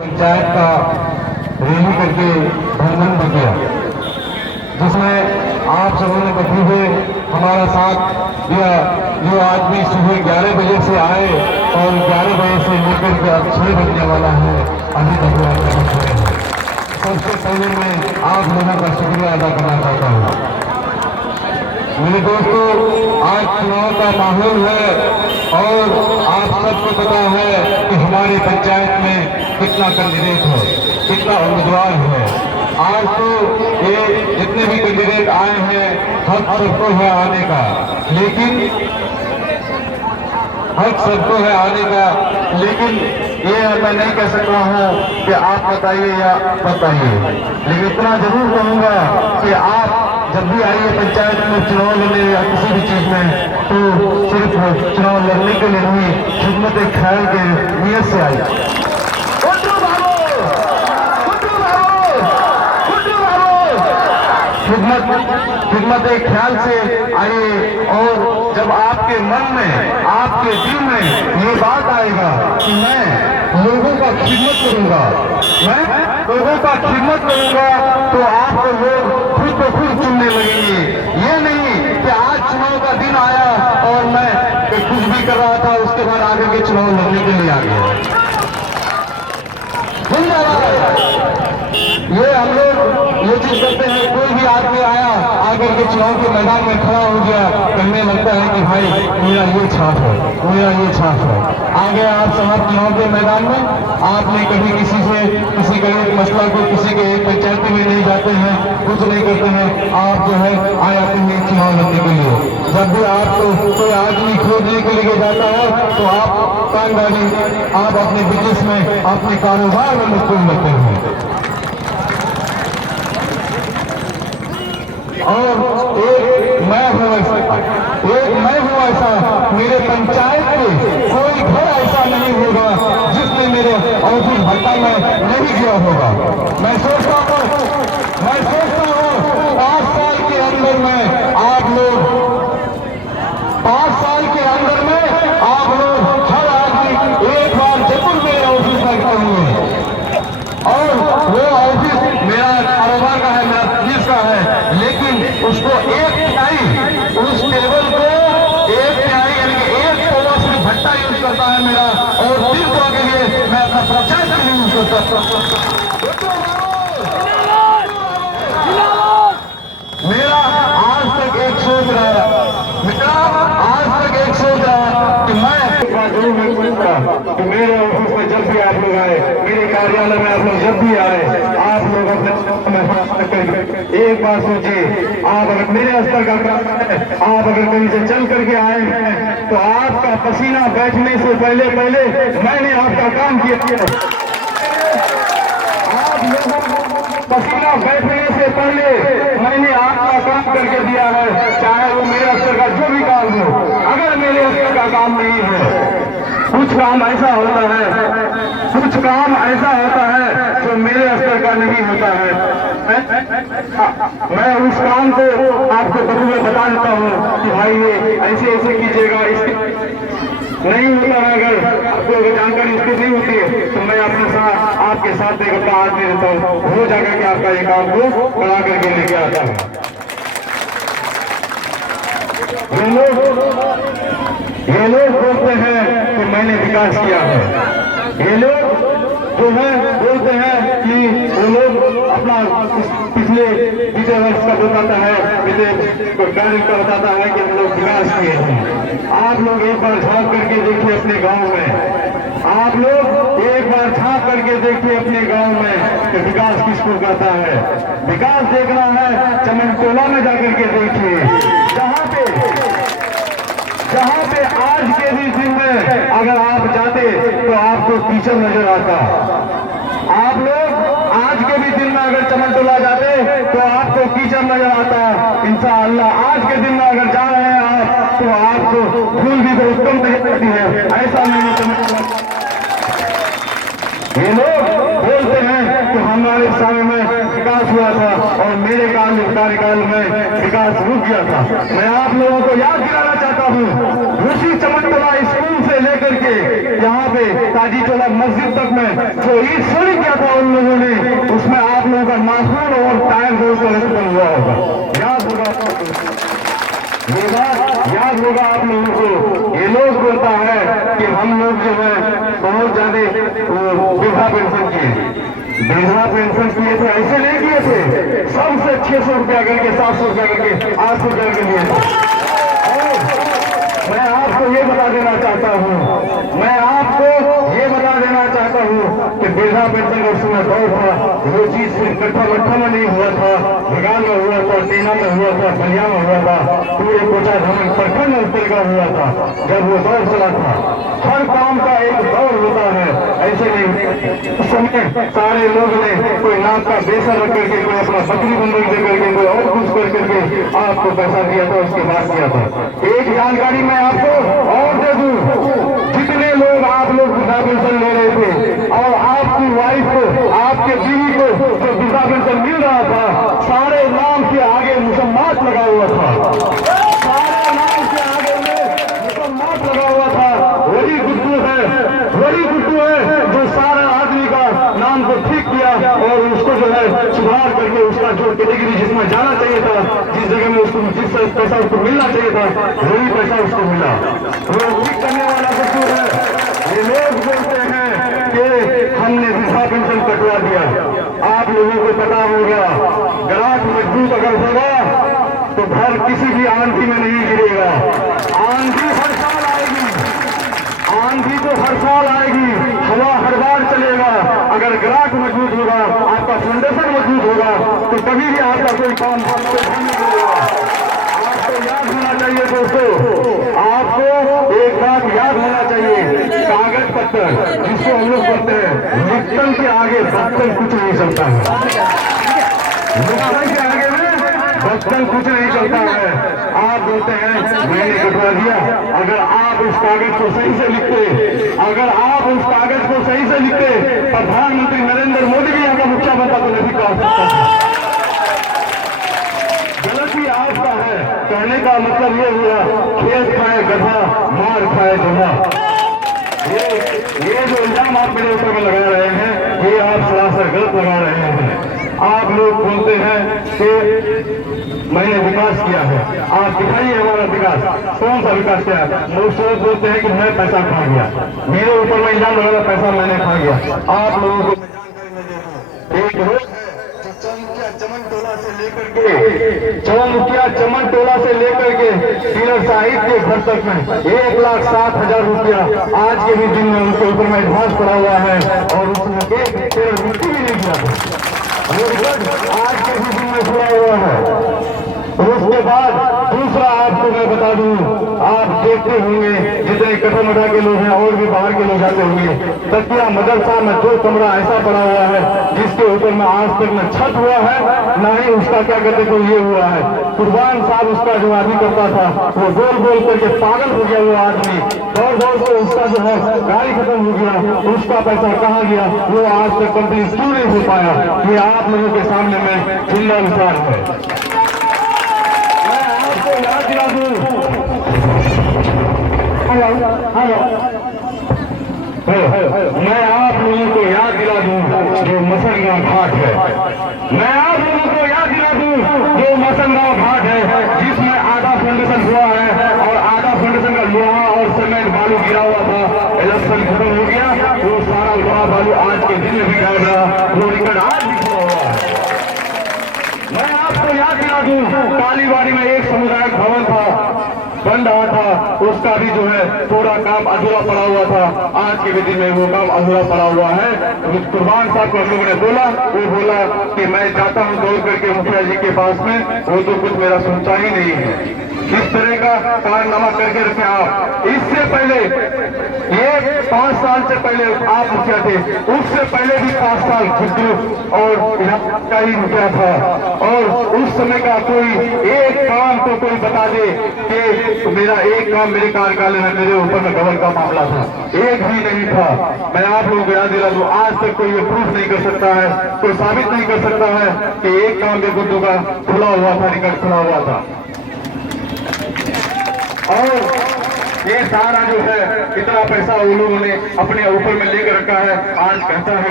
पंचायत का रैली करके भ्रमण भी किया, जिसमें आप सबों ने बखूबे हमारा साथ दिया। जो आदमी सुबह 11 बजे से आए और 11 बजे से लेकर के अब 6 बजने वाला है, अभी तक खड़े हैं। सबसे पहले मैं आप लोगों का शुक्रिया अदा करना चाहता हूँ। मेरे दोस्तों, आज चुनाव का माहौल है और आप सबको पता है कि हमारे पंचायत में कितना कैंडिडेट है, कितना उम्मीदवार है। आज तो ये जितने भी कैंडिडेट आए हैं हक सबको है आने का, लेकिन हक सबको है आने का, लेकिन ये मैं नहीं कह सकता हूँ कि आप बताइए या बताइए, लेकिन इतना जरूर कहूँगा कि आप जब भी आइए पंचायत में चुनाव लड़ने या किसी भी चीज में, तो सिर्फ चुनाव लड़ने के लिए नहीं, खिदमत ख्याल के नियत से आइए। खिदमत ख्याल से आइए, और जब आपके मन में, आपके दिल में ये बात आएगा कि मैं लोगों का खिदमत करूंगा, मैं लोगों का खिदमत करूंगा, तो आपको लोग खुद ब खुद चुनने लगेंगे। ये नहीं कि आज चुनाव का दिन आया और मैं कुछ भी कर रहा था, उसके बाद आगे के चुनाव लड़ने के लिए आ गया। ये हम लोग ये चीज करते हैं, कोई भी आदमी आया आकर के चुनाव के मैदान में खड़ा हो गया, कहने लगता है कि भाई मेरा ये छाप है, मेरा ये छाप है। आगे आप समाज चुनाव के मैदान में आपने कभी किसी से किसी का एक मसला को किसी के एक पंचायत में नहीं जाते हैं, कुछ नहीं करते हैं, आप जो है आए अपने चुनाव लड़ने के लिए। जब भी आपको कोई आदमी खोजने के लिए जाता है तो आप कामगारी आप अपने बिजनेस में, अपने कारोबार में मशगूल रहते हैं। और एक मैं हूँ ऐसा, मेरे पंचायत के कोई घर ऐसा नहीं होगा जिसने मेरे ऑफिस भट्टा में नहीं गया होगा। मैं सोचता हूँ 5 साल के अंदर में आप लोग 5 साल के अंदर में आप लोग हर आदमी एक बार जरूर मेरे ऑफिस में गए हुए, और वो ऑफिस मेरा कारोबार का है, मेरा बिजनेस का है, लेकिन उसको एक तिहाई उस टेबल को एक तिहाई यानी कि एक तोला सिर्फ भट्टा यूज करता है मेरा, और 3 तोला के लिए मैं अपना पंचायत के लिए यूज करता हूँ। मेरा आज तक एक सोच रहा कि मैं जरूर मैं पूछूंगा कि मेरे ऑफिस में जब भी आप लोग आए, मेरे कार्यालय में आप लोग जब भी आए, आप लोग अपने एक बार सोचिए, आप अगर मेरे स्तर का काम है, आप अगर कहीं से चल करके आए हैं तो आपका पसीना बैठने से पहले मैंने आपका काम किया। आप लोगों को पसीना बैठने से पहले मैंने आपका काम करके दिया है, चाहे वो मेरे स्तर का जो भी काम हो। अगर मेरे स्तर का काम नहीं है, कुछ काम ऐसा होता है जो मेरे स्तर का नहीं होता है, मैं उस काम को आपको बखूबी बता देता हूँ कि भाई ये ऐसे कीजिएगा, इसके नहीं होता है। अगर आपको अगर जानकारी इसकी नहीं होती है तो मैं आपके साथ एक अपना हाथ दे देता हूँ, हो जाएगा कि आपका ये काम को बना करके लेके आता है। ये लोग बोलते हैं कि मैंने विकास किया है, ये लोग जो है बोलते हैं कि वो लोग अपना पिछले बीते वर्ष का बताता है, बीते कार्य का बताता है कि हम लोग विकास किए हैं। आप लोग एक बार झांक करके देखिए अपने गांव में, आप लोग एक बार झांक करके देखिए अपने गांव में कि विकास किसको कहता है। विकास देखना है चमनटोला में जाकर के देखिए, जहाँ पे आज के भी दिन में अगर आप जाते तो आपको टीचर नजर आता। आप लोग आज के भी दिन में अगर चमनटोला जाते तो आपको टीचर नजर आता। इंशाअल्लाह आज के दिन में अगर जा रहे हैं आप तो आपको फूल भी बहुत कम दिखती है, ऐसा नहीं चमनटोला। ये लोग बोलते हैं कि हमारे समय में विकास हुआ था और मेरे कार्यकाल में विकास रुक गया था। मैं आप लोगों को याद दिलाना चाहता हूँ, उसी चमनटोला स्कूल से लेकर लेकर के यहाँ पे काजी चौला मस्जिद तक में जो ईट शुरू किया था उन लोगों ने, उसमें आप लोगों का मासूम और टाइम रोज का रेस्पॉन्स हुआ होगा, याद होगा ये बात, याद होगा आप लोगों को। ये लोग बोलता है कि हम लोग जो है बहुत ज्यादा वृद्धा पेंशन किए, वृद्धा पेंशन किए थे, ऐसे नहीं किए थे, सबसे 600 रुपया करके 700 रुपया करके 800 रुपया के लिए। मैं आपको ये बता देना चाहता हूँ, मैं आपको ये बता देना चाहता हूँ कि वृद्धा पेंशन का समय दौर था, वो चीज सिर्फ कट्ठा मट्ठा में नहीं हुआ था, बगान में हुआ था, टेना में हुआ था, बलिया में हुआ था, पूरे कोचा धमन प्रखंड स्तर का हुआ था। जब वो दौर चला था, हर काम का एक दौर होता है, ऐसे नहीं उस समय सारे लोग ने कोई नाम का बेसा रख करके, कोई अपना बकरी बंदूक दे करके, कोई और कुछ कर करके आपको पैसा दिया था, उसके बाद दिया था। एक जानकारी मैं आपको और दे दूं, जितने लोग आप लोग वृद्धा पेंशन ले रहे थे और आपकी वाइफ को, आपके बीवी को जो वृद्धा पेंशन मिल रहा था, सारे नाम के आगे मुसम्मात लगा हुआ था, सारे नाम के आगे में मुसम्मात लगा हुआ था। वही गुड्डू है जो सारे आदमी का नाम को ठीक किया और उसको जो है सुधार करके उसका जो कैटेगरी जिसमें जाना चाहिए था, जिस जगह में उसको जिस पैसा उसको मिलना चाहिए था, वही पैसा उसको मिला। वो ठीक करने वाला गुड्डू है। ये लोग बोलते हैं कि हमने वृद्धा पेंशन कटवा दिया। आप लोगों को पता होगा, ग्राहक मजबूत अगर होगा तो घर किसी भी आंधी में नहीं गिरेगा। आंधी हर साल आएगी, आंधी तो हर साल आएगी, हवा हर बार चलेगा। अगर ग्राहक मजबूत होगा, आपका फाउंडेशन मजबूत होगा, तो कभी भी आपका कोई काम नहीं होगा। आपको याद होना चाहिए दोस्तों, आपको एक बात याद होना चाहिए, कागज पत्थर जिसको हम लोग बोलते हैं, लिप्टन के आगे बर्तन कुछ नहीं चलता है, लिप्टन के आगे में बर्तन कुछ नहीं चलता है। आप बोलते हैं मैंने कटवा दिया, अगर आप उस कागज को सही से लिखते, अगर आप उस कागज को सही से लिखते, प्रधानमंत्री नरेंद्र मोदी भी आपका मुखिया बनता तो नहीं कहा सकता था। गलती आपका है, कहने का मतलब ये हुआ, खेत खाए गधा, मार खाए जमा। ये जो इल्जाम आप मेरे ऊपर में लगा रहे हैं, ये आप सरासर गलत लगा रहे हैं। आप लोग बोलते हैं कि मैंने विकास किया है, आप दिखाइए हमारा विकास, कौन सा विकास किया है? लोग बोलते हैं कि मैं पैसा खा गया, मेरे ऊपर में इल्जाम लगा, पैसा मैंने खा गया। आप लोगों को एक रोड है जो चौमुखिया चमन टोला से लेकर के, चौमुखिया चमन टोला से लेकर के डीलर साहिब के घर तक में 1,07,000 रुपया आज के भी दिन में उनके ऊपर में एडवांस पड़ा हुआ है और उसमें एक पेड़ मिट्टी भी नहीं गिरा था, आज के भी दिन में खुला हुआ है। उसके बाद दूसरा आपको मैं बता दूं, आप देखते होंगे जितने कटम मटा के लोग हैं और भी बाहर के लोग आते होंगे, तकिया मदरसा में 2 कमरा ऐसा पड़ा हुआ है जिसके ऊपर में आज तक न छत हुआ है, न ही उसका क्या कहते तो ये हुआ है। कुर्बान साहब उसका जो आदमी करता था, वो बोल बोल करके पागल हो गया वो आदमी, दौड़ दौड़ के उसका जो है गाड़ी खत्म हो गया, उसका पैसा कहाँ गया, वो आज तक कंप्लीट क्यों नहीं हो पाया, ये आप लोगों के सामने में जिंदा मिसाल है। याद दिला दूं, मैं आप लोगों को याद दिला दूं जो मसनगांव घाट है, मैं आप लोगों को याद दिला दूं जो मसनगांव घाट है, जिसमें आधा फाउंडेशन हुआ है और आधा फाउंडेशन का लोहा और सीमेंट बालू गिरा हुआ था। इलेक्शन खत्म हो गया, वो सारा लोहा बालू आज के दिन में भी गायब रहा, वो रिकॉर्ड आज भी खुला हुआ है। मैं आपको याद दिला दूं, कालीबाड़ी में एक सामुदायिक भवन था, बन रहा था, उसका भी जो है थोड़ा काम अधूरा पड़ा हुआ था, आज के भी दिन में वो काम अधूरा पड़ा हुआ है। कुर्बान साहब को हम लोगों ने बोला, वो बोला कि मैं जाता हूँ दौड़ करके मुखिया जी के पास में, वो तो कुछ मेरा सोचा ही नहीं है। इस तरह का कारनामा करके रखे आप। इससे पहले ये 5 साल से पहले आप मुखिया थे, उससे पहले भी 5 साल खुद और का ही मुखिया था, और उस समय का कोई एक काम तो कोई बता दे कि मेरा एक काम मेरे कार्यकाल में मेरे ऊपर में गबन का मामला था, एक भी नहीं था। मैं आप लोगों को याद दिला दूं, आज तक कोई ये प्रूफ नहीं कर सकता है, कोई साबित नहीं कर सकता है कि एक काम भी गुड्डू का खुला हुआ था, रिकॉर्ड खुला हुआ था। और ये सारा जो है इतना पैसा उन लोगों ने अपने ऊपर में लेकर रखा है। आज कहता है